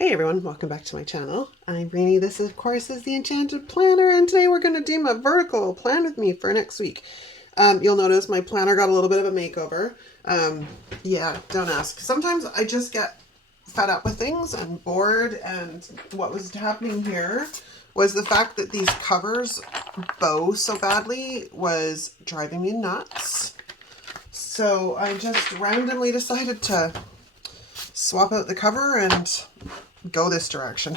Hey everyone, welcome back to my channel. I'm Rainy. This, of course, is the Enchanted Planner, and today we're going to do my vertical plan with me for next week. You'll notice my planner got a little bit of a makeover. Yeah, don't ask. Sometimes I just get fed up with things and bored, and what was happening here was the fact that these covers bow so badly was driving me nuts. So I just randomly decided to swap out the cover and go this direction.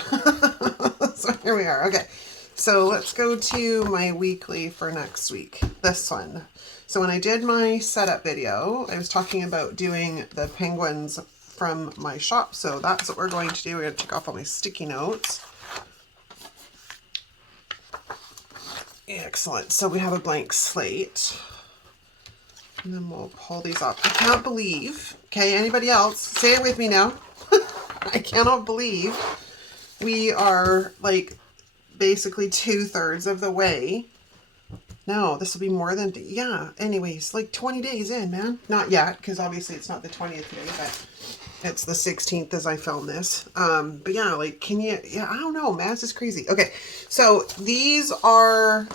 So here we are. Okay, so let's go to my weekly for next week. This one. So when I did my setup video, I was talking about doing the penguins from my shop. So that's what we're going to do. We're going to take off all my sticky notes. Excellent. So we have a blank slate. And then we'll pull these off. I can't believe, okay, anybody else, say it with me now. I cannot believe we are like basically 2/3 of the way. No, this will be more than, yeah, anyways, like 20 days in, man. Not yet, because obviously it's not the 20th day, but it's the 16th as I film this. But yeah, like, yeah, I don't know, man, this is crazy. Okay, so these are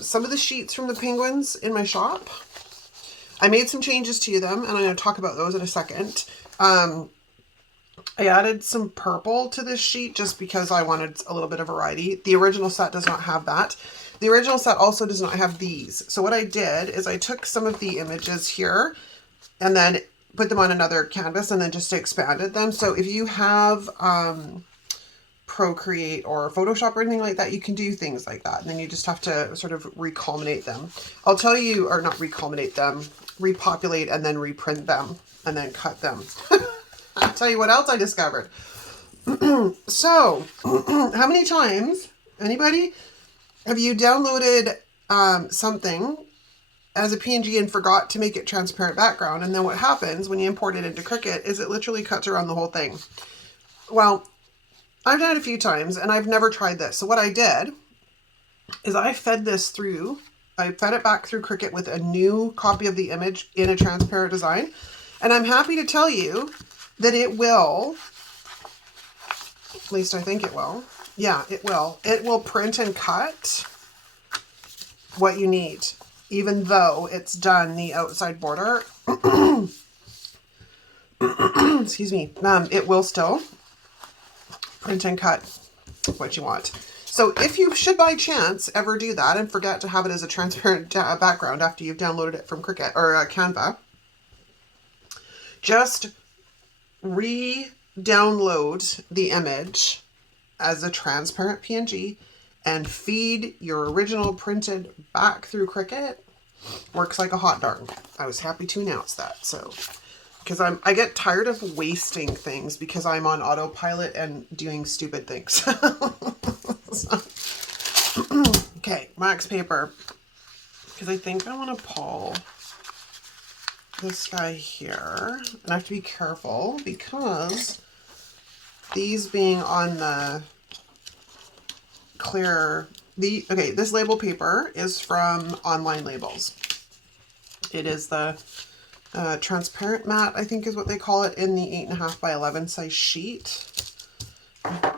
some of the sheets from the penguins in my shop. I made some changes to them, and I'm going to talk about those in a second. I added some purple to this sheet just because I wanted a little bit of variety. The original set does not have that. The original set also does not have these. So what I did is I took some of the images here and then put them on another canvas and then just expanded them. So if you have Procreate or Photoshop or anything like that, you can do things like that. And then you just have to sort of reculminate them. I'll tell you, or not reculminate them, repopulate and then reprint them and then cut them. I'll tell you what else I discovered. So, how many times, anybody, have you downloaded something as a PNG and forgot to make it transparent background? And then what happens when you import it into Cricut is it literally cuts around the whole thing. Well, I've done it a few times and I've never tried this. So what I did is I fed this through, I fed it back through Cricut with a new copy of the image in a transparent design. And I'm happy to tell you that it will, at least I think it will. Yeah, it will. It will print and cut what you need, even though it's done the outside border. Excuse me. It will still print and cut what you want. So if you should by chance ever do that and forget to have it as a transparent background after you've downloaded it from Cricut or Canva, just re-download the image as a transparent PNG and feed your original printed back through Cricut. Works like a hot darn. I was happy to announce that. So, because I get tired of wasting things because I'm on autopilot and doing stupid things. Okay, wax paper. Because I think I want to pull this guy here, and I have to be careful because these being on the clear, okay, this label paper is from Online Labels. It is the transparent matte, I think is what they call it, in the 8.5 by 11 size sheet.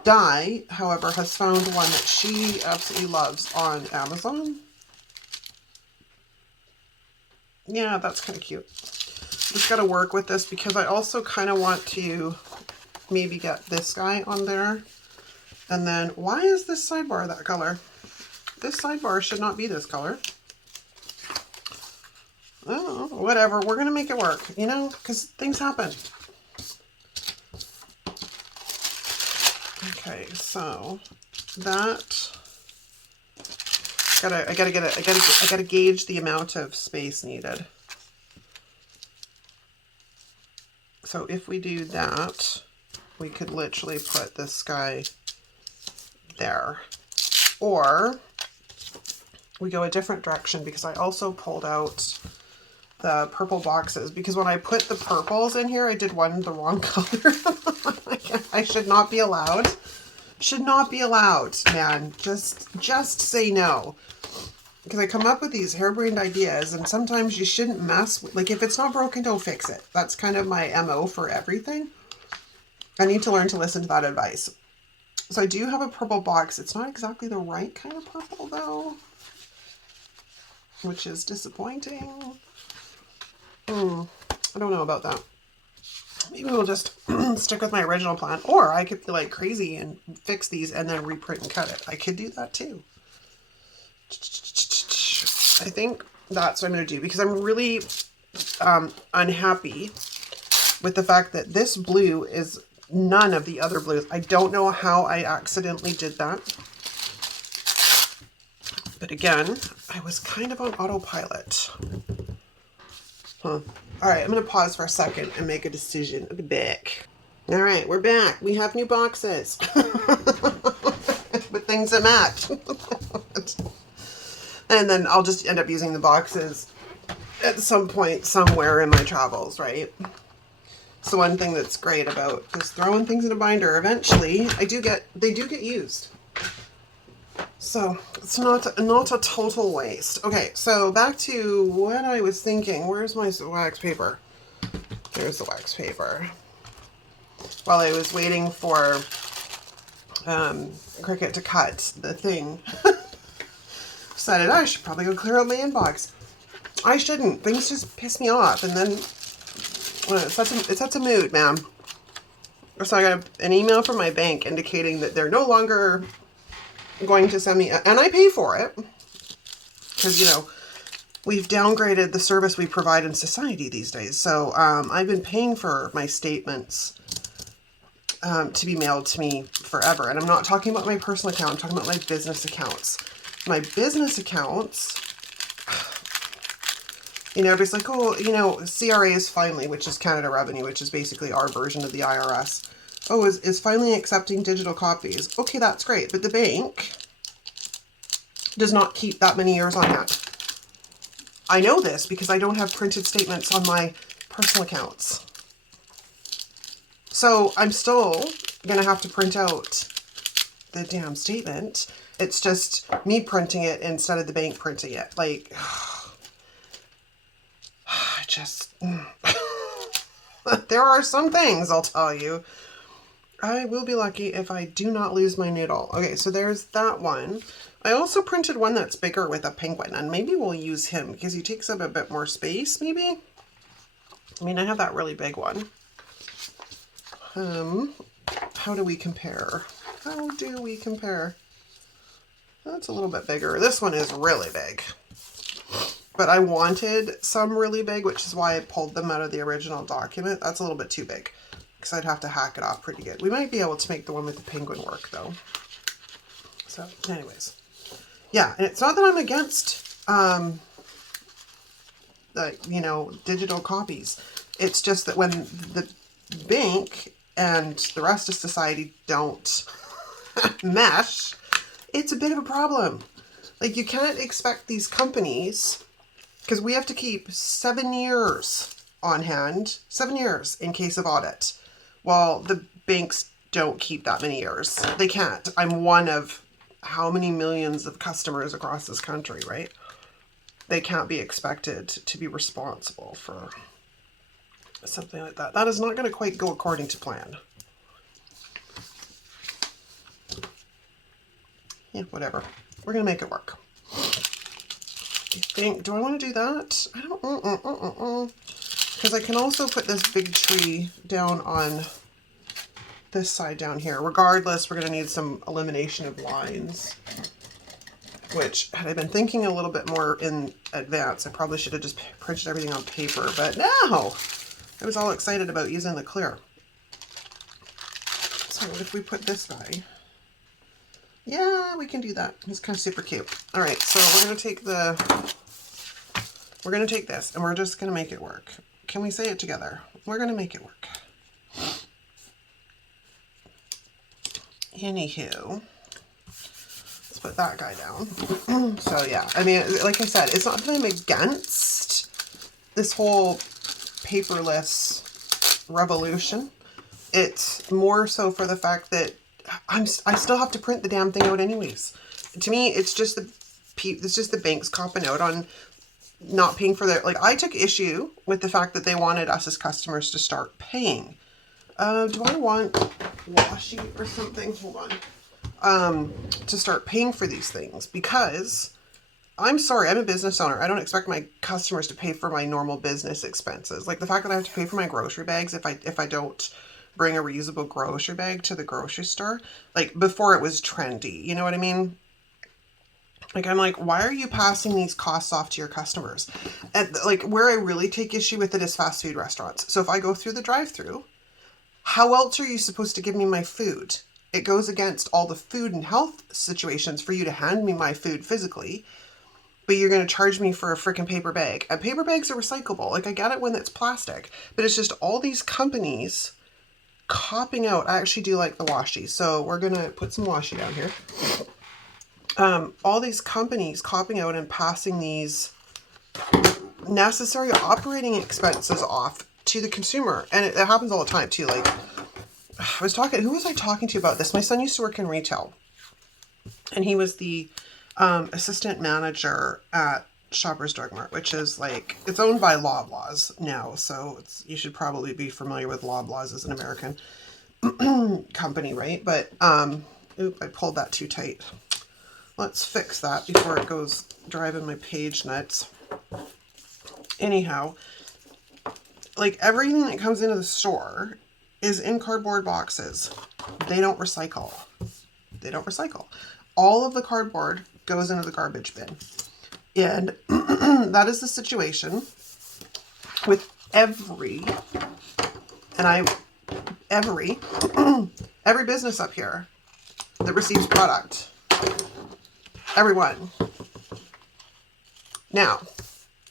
Di, however, has found one that she absolutely loves on Amazon. Yeah, that's kind of cute. Just got to work with this because I also kind of want to maybe get this guy on there. And then, why is this sidebar that color? This sidebar should not be this color. Oh, whatever. We're going to make it work, you know, because things happen. Okay, so that I gotta gauge the amount of space needed. So if we do that, we could literally put this guy there. Or we go a different direction because I also pulled out the purple boxes because when I put the purples in here, I did one the wrong color. I should not be allowed. Should not be allowed, man. Just say no. Because I come up with these harebrained ideas and sometimes you shouldn't mess with, like if it's not broken, don't fix it. That's kind of my MO for everything. I need to learn to listen to that advice. So I do have a purple box. It's not exactly the right kind of purple though, which is disappointing. I don't know about that. Maybe we'll just stick with my original plan, or I could be like crazy and fix these and then reprint and cut it. I could do that too. I think that's what I'm going to do, because I'm really unhappy with the fact that this blue is none of the other blues. I don't know how I accidentally did that. But again, I was kind of on autopilot. All right, I'm going to pause for a second and make a decision. I'll be back. All right, we're back. We have new boxes with things that match. And then I'll just end up using the boxes at some point somewhere in my travels, right? So one thing that's great about just throwing things in a binder, eventually they do get used. So it's not a total waste. Okay, so back to what I was thinking. Where's my wax paper? There's the wax paper. While I was waiting for Cricut to cut the thing, decided I should probably go clear out my inbox. I shouldn't. Things just piss me off, and then it's such a mood, man. So I got an email from my bank indicating that they're no longer going to send me, and I pay for it, because, you know, we've downgraded the service we provide in society these days. So I've been paying for my statements to be mailed to me forever. And I'm not talking about my personal account. I'm talking about my business accounts. My business accounts, you know, everybody's like, oh, you know, CRA is finally, which is Canada Revenue, which is basically our version of the IRS. Oh, is finally accepting digital copies. Okay, that's great. But the bank does not keep that many years on hand. I know this because I don't have printed statements on my personal accounts. So I'm still going to have to print out the damn statement. It's just me printing it instead of the bank printing it. Like, just, there are some things, I'll tell you. I will be lucky if I do not lose my noodle. Okay, so there's that one. I also printed one that's bigger with a penguin, and maybe we'll use him because he takes up a bit more space, maybe? I mean, I have that really big one. How do we compare? How do we compare? That's a little bit bigger. This one is really big. But I wanted some really big, which is why I pulled them out of the original document. That's a little bit too big, because I'd have to hack it off pretty good. We might be able to make the one with the penguin work, though. So, anyways. Yeah, and it's not that I'm against, you know, digital copies. It's just that when the bank and the rest of society don't mesh, it's a bit of a problem. Like, you can't expect these companies, because we have to keep 7 years on hand, 7 years in case of audit. Well, the banks don't keep that many years. They can't. I'm one of how many millions of customers across this country, right? They can't be expected to be responsible for something like that. That is not going to quite go according to plan. Yeah, whatever. We're going to make it work. Do I want to do that? I don't, because I can also put this big tree down on this side down here. Regardless, we're going to need some elimination of lines, which, had I been thinking a little bit more in advance, I probably should have just printed everything on paper, but no! I was all excited about using the clear. So if we put this guy, yeah, we can do that. He's kind of super cute. All right, so we're going to take this and we're just going to make it work. Can we say it together? We're going to make it work. Anywho, let's put that guy down. So yeah, I mean, like I said, it's not that I'm against this whole paperless revolution. It's more so for the fact that I still have to print the damn thing out anyways. To me, it's just the banks copping out on not paying for their, like, I took issue with the fact that they wanted us as customers to start paying Do I want washi or something? Hold on. To start paying for these things, because I'm sorry, I'm a business owner. I don't expect my customers to pay for my normal business expenses. Like the fact that I have to pay for my grocery bags if I don't bring a reusable grocery bag to the grocery store. Like before it was trendy, you know what I mean? Like, I'm like, why are you passing these costs off to your customers? And like, where I really take issue with it is fast food restaurants. So if I go through the drive-through, how else are you supposed to give me my food? It goes against all the food and health situations for you to hand me my food physically, but you're going to charge me for a freaking paper bag. And paper bags are recyclable. Like, I get it when it's plastic, but it's just all these companies copping out. I actually do like the washi, so we're going to put some washi down here. All these companies copping out and passing these necessary operating expenses off to the consumer. And it happens all the time too. Like, who was I talking to about this? My son used to work in retail, and he was the assistant manager at Shoppers Drug Mart, which is like, it's owned by Loblaws now. So you should probably be familiar with Loblaws as an American company, right? But, oop, I pulled that too tight. Let's fix that before it goes driving my page nuts. Anyhow, like everything that comes into the store is in cardboard boxes. They don't recycle. They don't recycle. All of the cardboard goes into the garbage bin. And that is the situation with every business up here that receives product. Everyone. Now,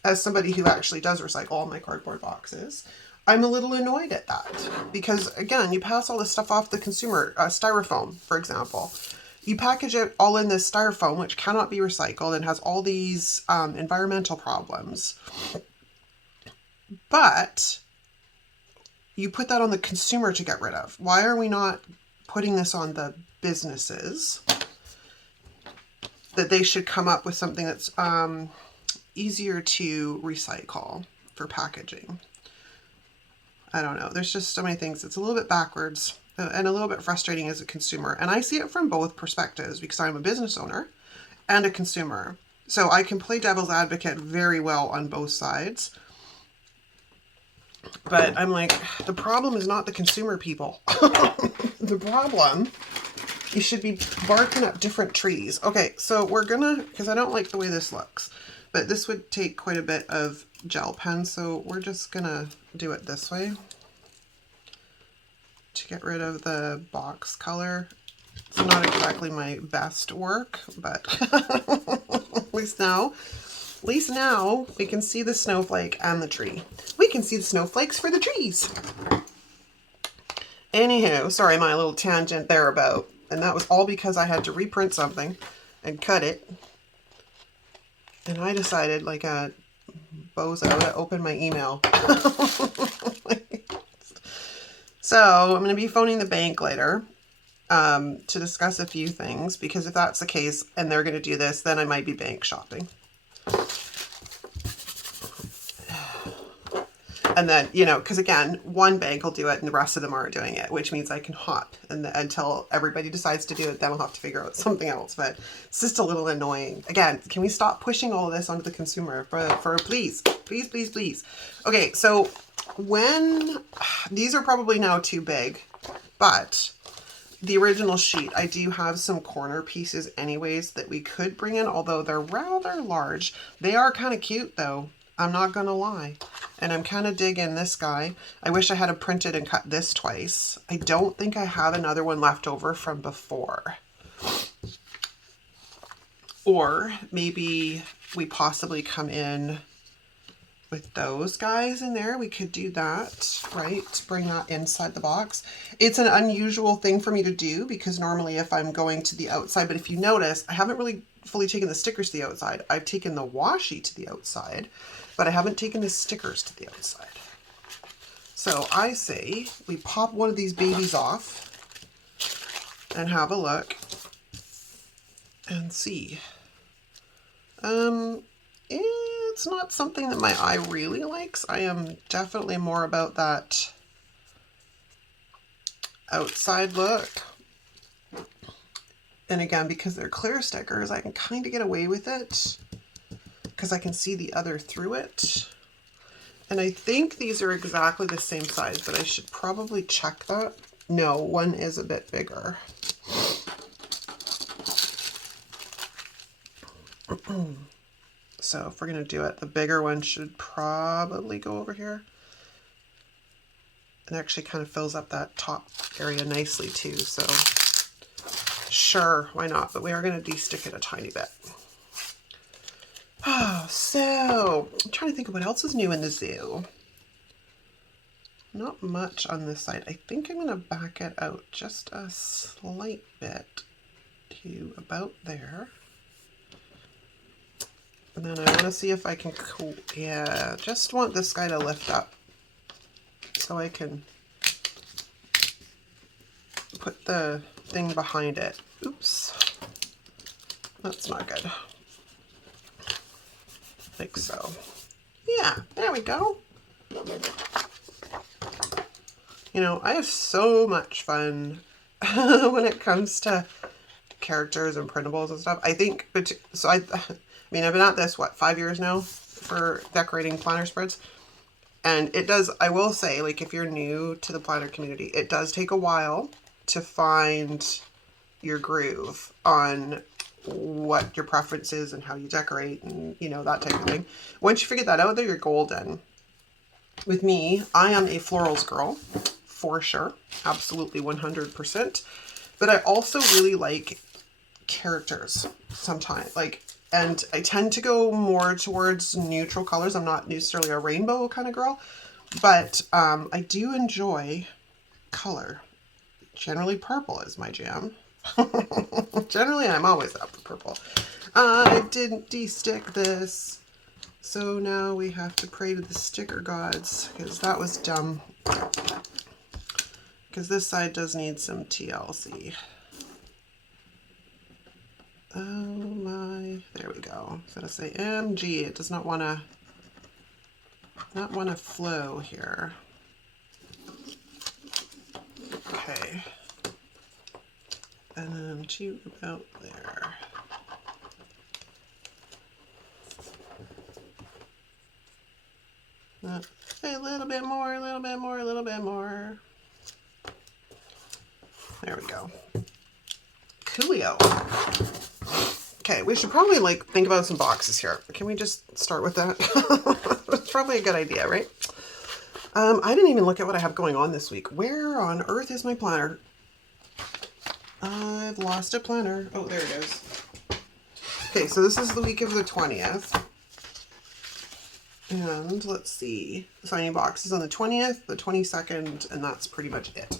as somebody who actually does recycle all my cardboard boxes, I'm a little annoyed at that because, again, you pass all this stuff off the consumer. Styrofoam, for example. You package it all in this styrofoam, which cannot be recycled and has all these environmental problems. But you put that on the consumer to get rid of. Why are we not putting this on the businesses? That they should come up with something that's easier to recycle for packaging. I don't know. There's just so many things. It's a little bit backwards and a little bit frustrating as a consumer. And I see it from both perspectives because I'm a business owner and a consumer. So I can play devil's advocate very well on both sides. But I'm like, the problem is not the consumer, people. The problem, you should be barking up different trees. Okay, so we're gonna, because I don't like the way this looks, but this would take quite a bit of gel pen, so we're just gonna do it this way to get rid of the box color. It's not exactly my best work, but at least now we can see the snowflake and the tree. We can see the snowflakes for the trees. Anywho, sorry, my little tangent there about, and that was all because I had to reprint something and cut it. And I decided, like a bozo, to open my email. So I'm going to be phoning the bank later to discuss a few things, because if that's the case and they're going to do this, then I might be bank shopping. And then, you know, because again, one bank will do it and the rest of them aren't doing it, which means I can hop until everybody decides to do it. Then I'll have to figure out something else. But it's just a little annoying. Again, can we stop pushing all of this onto the consumer for please, please, please, please. Okay, so when these are probably now too big, but the original sheet, I do have some corner pieces anyways that we could bring in, although they're rather large. They are kind of cute though. I'm not gonna lie. And I'm kind of digging this guy. I wish I had printed and cut this twice. I don't think I have another one left over from before. Or maybe we possibly come in with those guys in there. We could do that, right? Bring that inside the box. It's an unusual thing for me to do because normally if I'm going to the outside, but if you notice, I haven't really fully taken the stickers to the outside. I've taken the washi to the outside, but I haven't taken the stickers to the outside. So I say we pop one of these babies off and have a look and see. It's not something that my eye really likes. I am definitely more about that outside look. And again, because they're clear stickers, I can kind of get away with it because I can see the other through it. And I think these are exactly the same size, but I should probably check that. No, one is a bit bigger. So if we're going to do it, the bigger one should probably go over here. It actually kind of fills up that top area nicely too. So sure, why not? But we are going to de-stick it a tiny bit. Oh, so I'm trying to think of what else is new in the zoo. Not much on this side. I think I'm going to back it out just a slight bit to about there. And then I want to see if I can, yeah, just want this guy to lift up so I can put the thing behind it. Oops, that's not good. Like so. Yeah, there we go. You know, I have so much fun when it comes to characters and printables and stuff. I think, so I mean, I've been at this, what, 5 years now for decorating planner spreads. And it does, I will say, like, if you're new to the planner community, it does take a while to find your groove on what your preference is and how you decorate and, you know, that type of thing. Once you figure that out, there, you're golden. With me, I am a florals girl, for sure. Absolutely 100%. But I also really like characters sometimes. Like, and I tend to go more towards neutral colors. I'm not necessarily a rainbow kind of girl, but I do enjoy color. Generally purple is my jam. Generally, I'm always up for purple. I didn't de-stick this, so now we have to pray to the sticker gods, because that was dumb. Because this side does need some TLC. Oh my, there we go. So to say MG, it does not want to flow here. Okay. And then to about there. A little bit more, a little bit more, a little bit more. There we go. Coolio. Okay, we should probably like think about some boxes here. Can we just start with that? That's probably a good idea, right? I didn't even look at what I have going on this week. Where on earth is my planner? I've lost a planner. Oh, there it is. Okay, so this is the week of the 20th. And let's see. Signing boxes on the 20th, the 22nd, and that's pretty much it.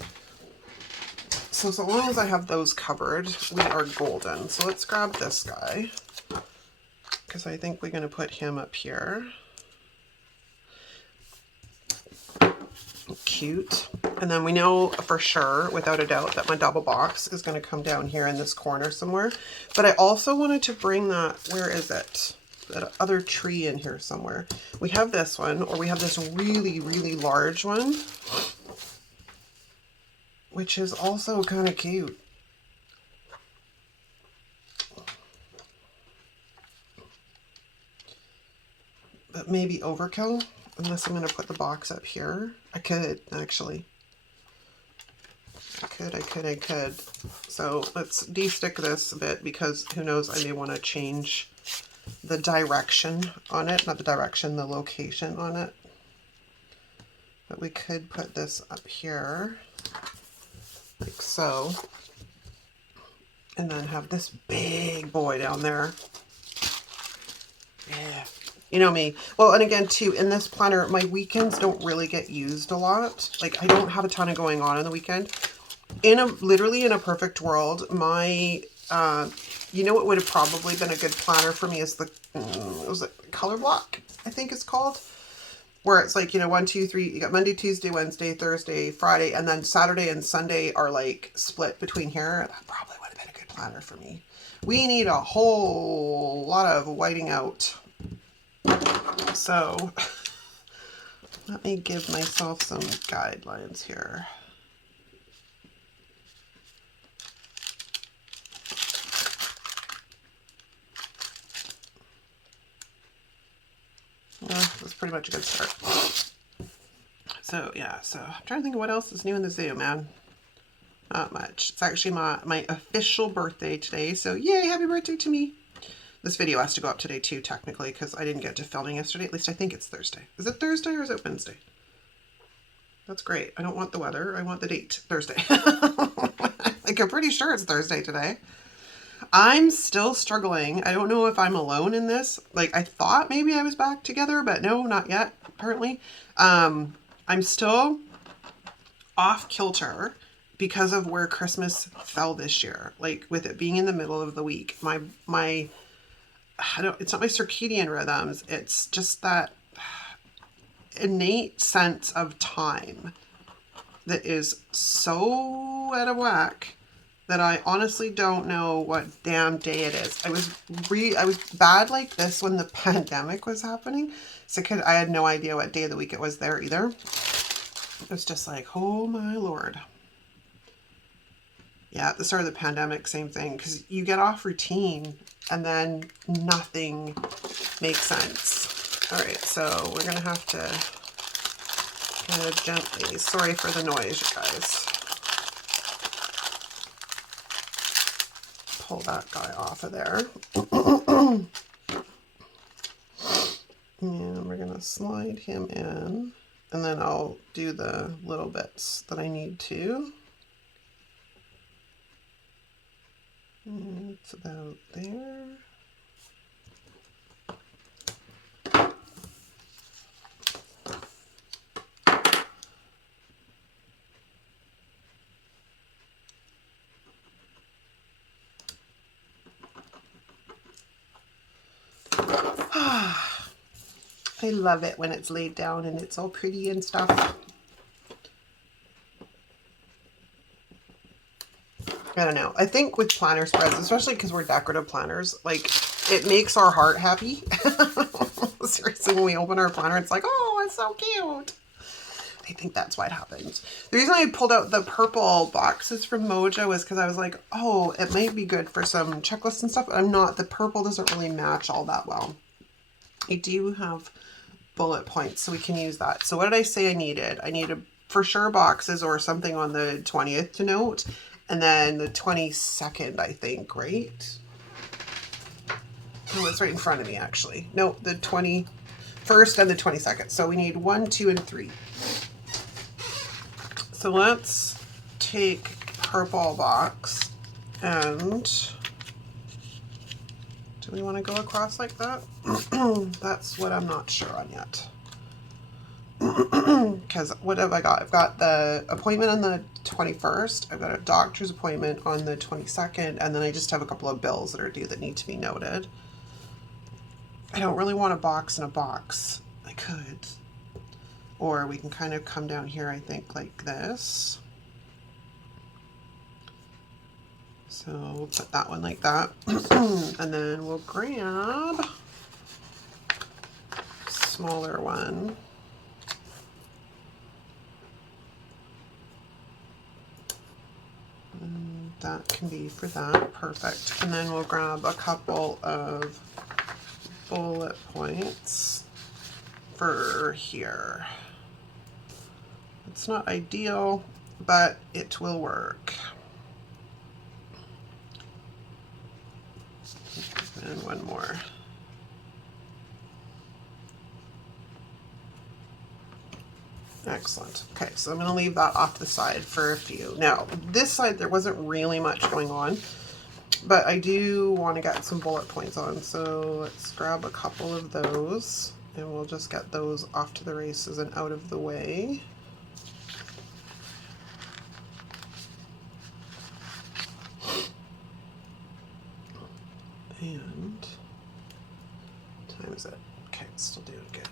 So long as I have those covered, we are golden. So let's grab this guy, because I think we're going to put him up here. Cute. And then we know for sure, without a doubt, that my double box is going to come down here in this corner somewhere. But I also wanted to bring that, where is it? That other tree in here somewhere. We have this one, or we have this really, really large one, which is also kind of cute. But maybe overkill, unless I'm going to put the box up here. I could, actually. I could. So let's de-stick this a bit, because who knows, I may want to change the direction on it. Not the direction, the location on it. But we could put this up here, like so. And then have this big boy down there. Yeah. You know me. Well, and again, too, in this planner, my weekends don't really get used a lot. Like, I don't have a ton of going on the weekend. Literally in a perfect world, my, you know what would have probably been a good planner for me is the, was it color block, I think it's called? Where it's like, you know, 1, 2, 3, you got Monday, Tuesday, Wednesday, Thursday, Friday, and then Saturday and Sunday are like split between here. That probably would have been a good planner for me. We need a whole lot of whiting out. So let me give myself some guidelines here. pretty much a good start. So yeah, so I'm trying to think of what else is new in the zoo, man. Not much. It's actually my official birthday today, so yay, happy birthday to me. This video has to go up today too, technically, because I didn't get to filming yesterday. At least I think it's Thursday. Is it Thursday or is it Wednesday? That's great. I don't want the weather. I want the date. Thursday. Like, I'm pretty sure it's Thursday today. I'm still struggling. I don't know if I'm alone in this. Like, I thought maybe I was back together, but no, not yet, apparently. I'm still off kilter because of where Christmas fell this year. Like, with it being in the middle of the week, it's not my circadian rhythms. It's just that innate sense of time that is so out of whack that I honestly don't know what damn day it is. I was bad like this when the pandemic was happening. So I had no idea what day of the week it was there either. It was just like, oh my Lord. Yeah, at the start of the pandemic, same thing, because you get off routine and then nothing makes sense. All right, so we're gonna have to kind of gently, sorry for the noise, you guys. Pull that guy off of there. And we're gonna slide him in, and then I'll do the little bits that I need to. It's about there. I love it when it's laid down and it's all pretty and stuff. I don't know. I think with planner spreads, especially because we're decorative planners, like, it makes our heart happy. Seriously, when we open our planner, it's like, oh, it's so cute. I think that's why it happens. The reason I pulled out the purple boxes from Moja was because I was like, oh, it might be good for some checklists and stuff. But I'm not. The purple doesn't really match all that well. I do have bullet points, so we can use that. So what did I say I needed? I needed for sure boxes or something on the 20th to note. And then the 22nd, I think, right? Oh, it's right in front of me, actually. No, the 21st and the 22nd. So we need 1, 2, and 3. So let's take purple box and do we want to go across like that? That's what I'm not sure on yet. Because what have I got? I've got the appointment on the 21st. I've got a doctor's appointment on the 22nd. And then I just have a couple of bills that are due that need to be noted. I don't really want a box in a box. I could. Or we can kind of come down here, I think, like this. So we'll put that one like that. And then we'll grab a smaller one. And that can be for that. Perfect. And then we'll grab a couple of bullet points for here. It's not ideal, but it will work. And one more. Excellent. Okay, so I'm going to leave that off the side for a few. Now, this side, there wasn't really much going on, but I do want to get some bullet points on. So let's grab a couple of those, and we'll just get those off to the races and out of the way. And what time is it? Okay, it's still doing good.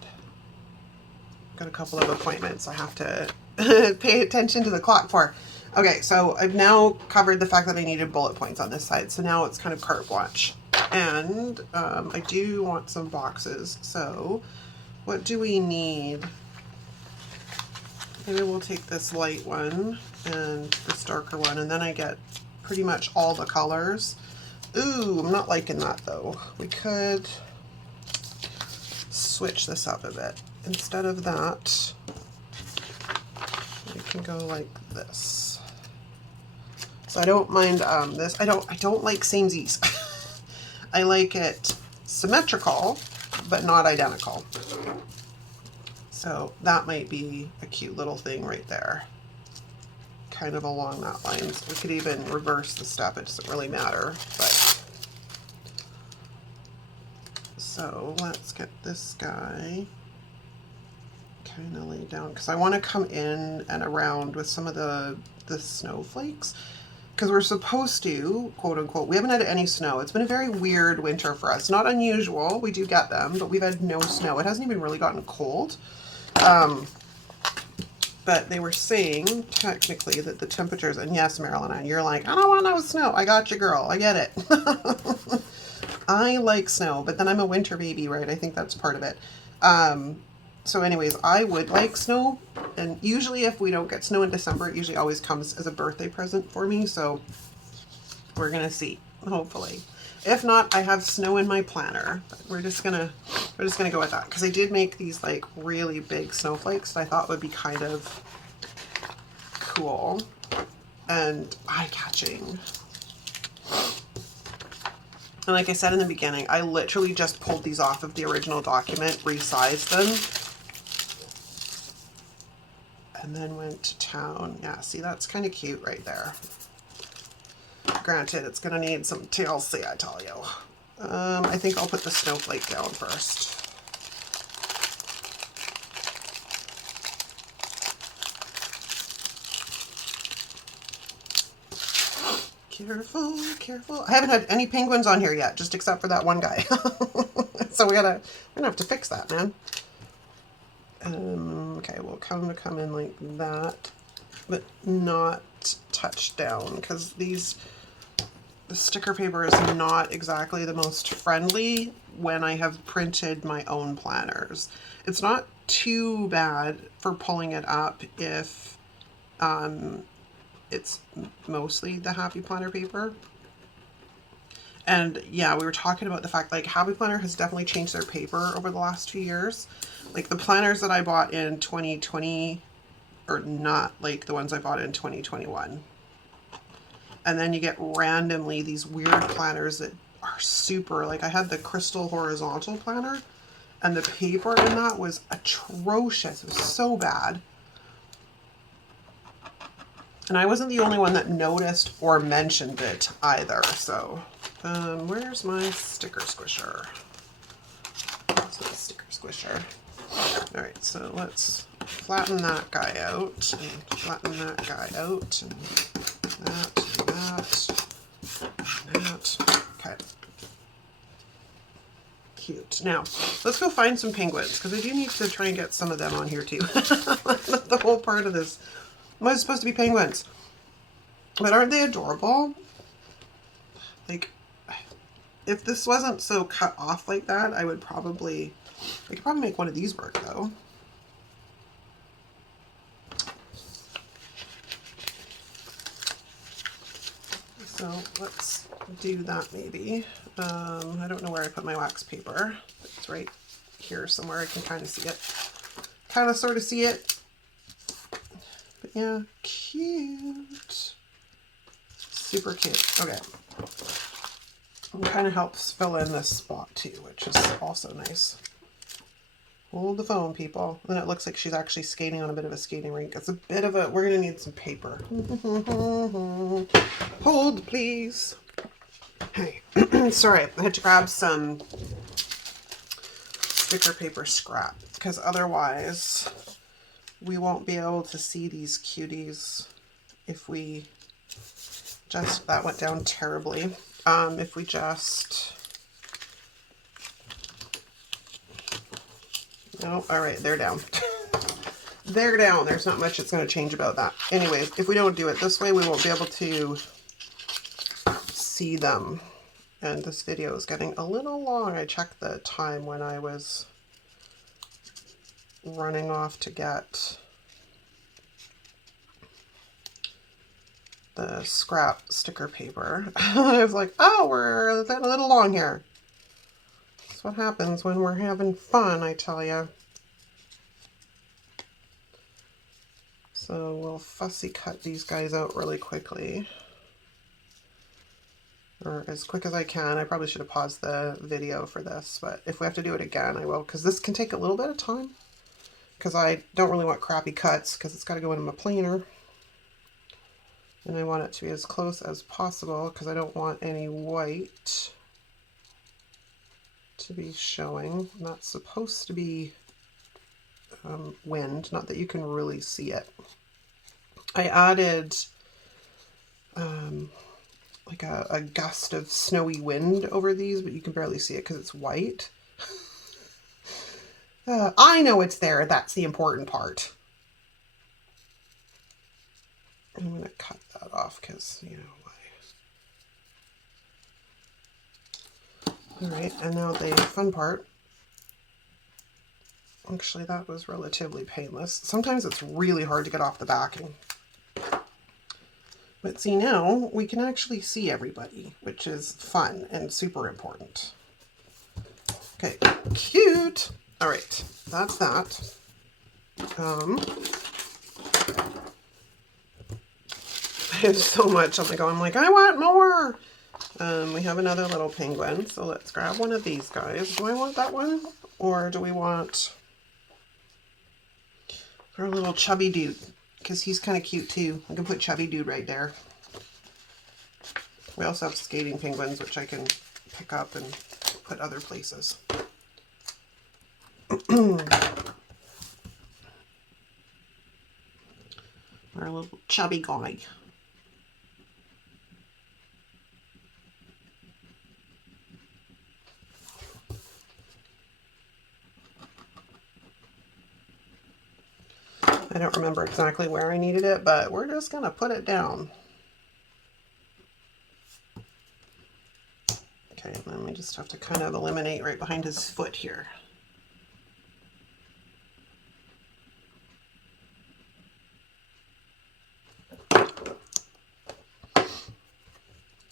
Got a couple of appointments I have to pay attention to the clock for. Okay, so I've now covered the fact that I needed bullet points on this side, so now it's kind of carte blanche. And I do want some boxes, so what do we need? Maybe we'll take this light one and this darker one, and then I get pretty much all the colors. Ooh, I'm not liking that though. We could switch this up a bit instead of that, you can go like this. So I don't mind this. I don't like samesies. I like it symmetrical, but not identical. So that might be a cute little thing right there. Kind of along that lines. We could even reverse the step, it doesn't really matter. But so let's get this guy kind of laid down, because I want to come in and around with some of the snowflakes, because we're supposed to, quote unquote, we haven't had any snow. It's been a very weird winter for us. Not unusual, we do get them, but we've had no snow. It hasn't even really gotten cold. But they were saying technically that the temperatures, and yes, Marilyn, and you're like, I don't want no snow. I got you, girl. I get it. I like snow, but then I'm a winter baby, right? I think that's part of it. So anyways, I would like snow, and usually if we don't get snow in December, it usually always comes as a birthday present for me, so we're gonna see, hopefully. If not, I have snow in my planner, but we're just gonna go with that, because I did make these like really big snowflakes that I thought would be kind of cool and eye-catching. And like I said in the beginning, I literally just pulled these off of the original document, resized them, and then went to town. Yeah, see, that's kind of cute right there. Granted, it's going to need some TLC, I tell you. I think I'll put the snowflake down first. Careful, careful. I haven't had any penguins on here yet, just except for that one guy. So we're gonna have to fix that, man. Okay, we'll come in like that, but not touch down, because the sticker paper is not exactly the most friendly when I have printed my own planners. It's not too bad for pulling it up if it's mostly the Happy Planner paper. And yeah, we were talking about the fact like Happy Planner has definitely changed their paper over the last 2 years. Like the planners that I bought in 2020 are not like the ones I bought in 2021. And then you get randomly these weird planners that are super, like I had the crystal horizontal planner and the paper in that was atrocious. It was so bad. And I wasn't the only one that noticed or mentioned it either. So, where's my sticker squisher? That's my sticker squisher. All right, so let's flatten that guy out and flatten that guy out and that and that and that. Okay. Cute. Now, let's go find some penguins, because I do need to try and get some of them on here too. The whole part of this was supposed to be penguins. But aren't they adorable? Like, if this wasn't so cut off like that, I could probably make one of these work though. So let's do that maybe. I don't know where I put my wax paper. It's right here somewhere. I can kind of see it. Kind of sort of see it. But yeah, cute. Super cute. Okay. It kind of helps fill in this spot too, which is also nice. Hold the phone, people. And it looks like she's actually skating on a bit of a skating rink. It's a bit of a, we're going to need some paper. Hold, please. Hey, sorry, I had to grab some sticker paper scrap, because otherwise we won't be able to see these cuties if we just, that went down terribly. If we just, no, all right, they're down. They're down. There's not much that's going to change about that. Anyways, if we don't do it this way, we won't be able to see them. And this video is getting a little long. I checked the time when I was running off to get the scrap sticker paper. I was like, oh, we're a little long here. That's what happens when we're having fun, I tell you. So we'll fussy cut these guys out really quickly. Or as quick as I can. I probably should have paused the video for this, but if we have to do it again, I will, because this can take a little bit of time. Because I don't really want crappy cuts, because it's got to go into my planner. And I want it to be as close as possible, because I don't want any white to be showing. And that's supposed to be wind, not that you can really see it. I added like a gust of snowy wind over these, but you can barely see it because it's white. I know it's there. That's the important part. I'm going to cut that off because, you know why. All right, and now the fun part. Actually, that was relatively painless. Sometimes it's really hard to get off the backing. But see, now we can actually see everybody, which is fun and super important. Okay, cute. All right, that's that. I have so much. I'm like, I want more. We have another little penguin, so let's grab one of these guys. Do I want that one, or do we want our little chubby dude? Because he's kind of cute too. I can put chubby dude right there. We also have skating penguins, which I can pick up and put other places. Our little chubby guy. I don't remember exactly where I needed it, but we're just going to put it down. Okay, and then we just have to kind of eliminate right behind his foot here.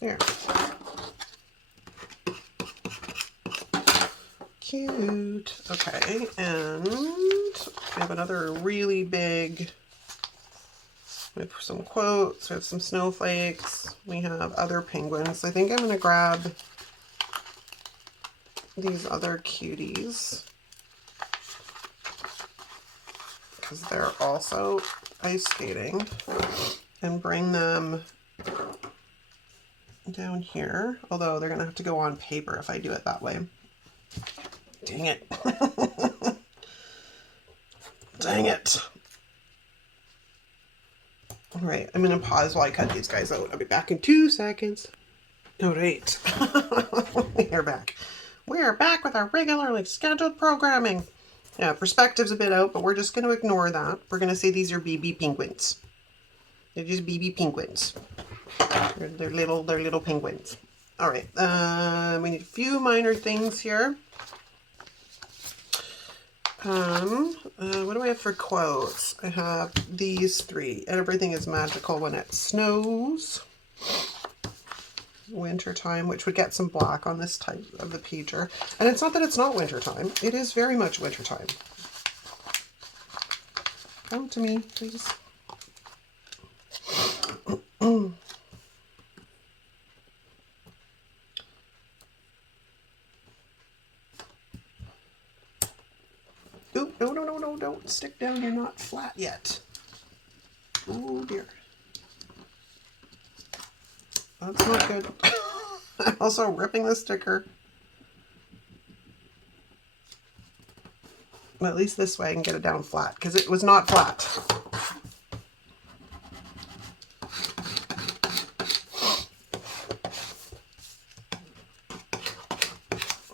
There. Cute. Okay, and we have another really big, we have some quotes, we have some snowflakes, we have other penguins. I think I'm going to grab these other cuties because they're also ice skating, and bring them down here, although they're going to have to go on paper if I do it that way. Dang it. Dang it. All right, I'm going to pause while I cut these guys out. I'll be back in 2 seconds. All right. We're back. We're back with our regularly scheduled programming. Yeah, perspective's a bit out, but we're just going to ignore that. We're going to say these are BB penguins. They're just BB penguins. They're little penguins. All right. We need a few minor things here. What do I have for quotes? I have these 3. Everything is magical when it snows. Wintertime, which would get some black on this type of the pager. And it's not that it's not wintertime. It is very much wintertime. Come to me, please. Ooh, no, don't stick down. You're not flat yet. Oh dear. That's not good. I'm also ripping the sticker. But at least this way I can get it down flat, because it was not flat.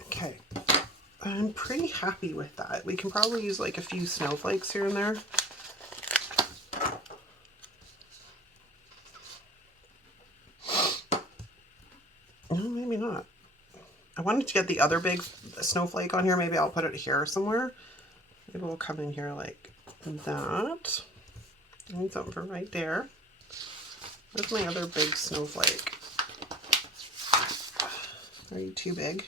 Okay. I'm pretty happy with that. We can probably use like a few snowflakes here and there. No, maybe not. I wanted to get the other big snowflake on here. Maybe I'll put it here somewhere. Maybe we'll come in here like that. I need something for right there. Where's my other big snowflake? Are you too big?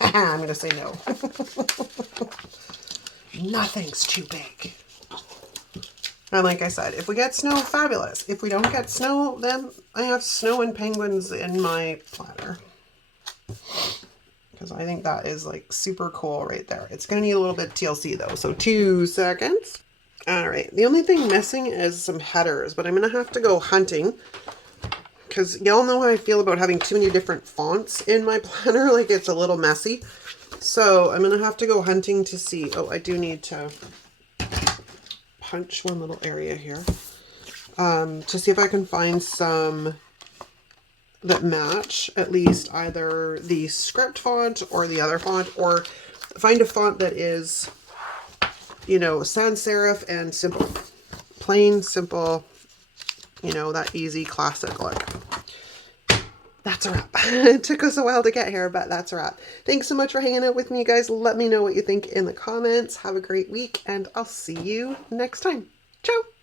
I'm going to say no. Nothing's too big. And like I said, if we get snow, fabulous. If we don't get snow, then I have snow and penguins in my planner. Because I think that is like super cool right there. It's going to need a little bit of TLC though. So 2 seconds. All right. The only thing missing is some headers, but I'm going to have to go hunting. Because y'all know how I feel about having too many different fonts in my planner. Like it's a little messy. So I'm going to have to go hunting to see. Oh, I do need to punch one little area here. To see if I can find some that match at least either the script font or the other font, or find a font that is, you know, sans serif and simple. Plain, simple, you know, that easy classic look. That's a wrap. It took us a while to get here, but that's a wrap. Thanks so much for hanging out with me, guys. Let me know what you think in the comments. Have a great week, and I'll see you next time. Ciao!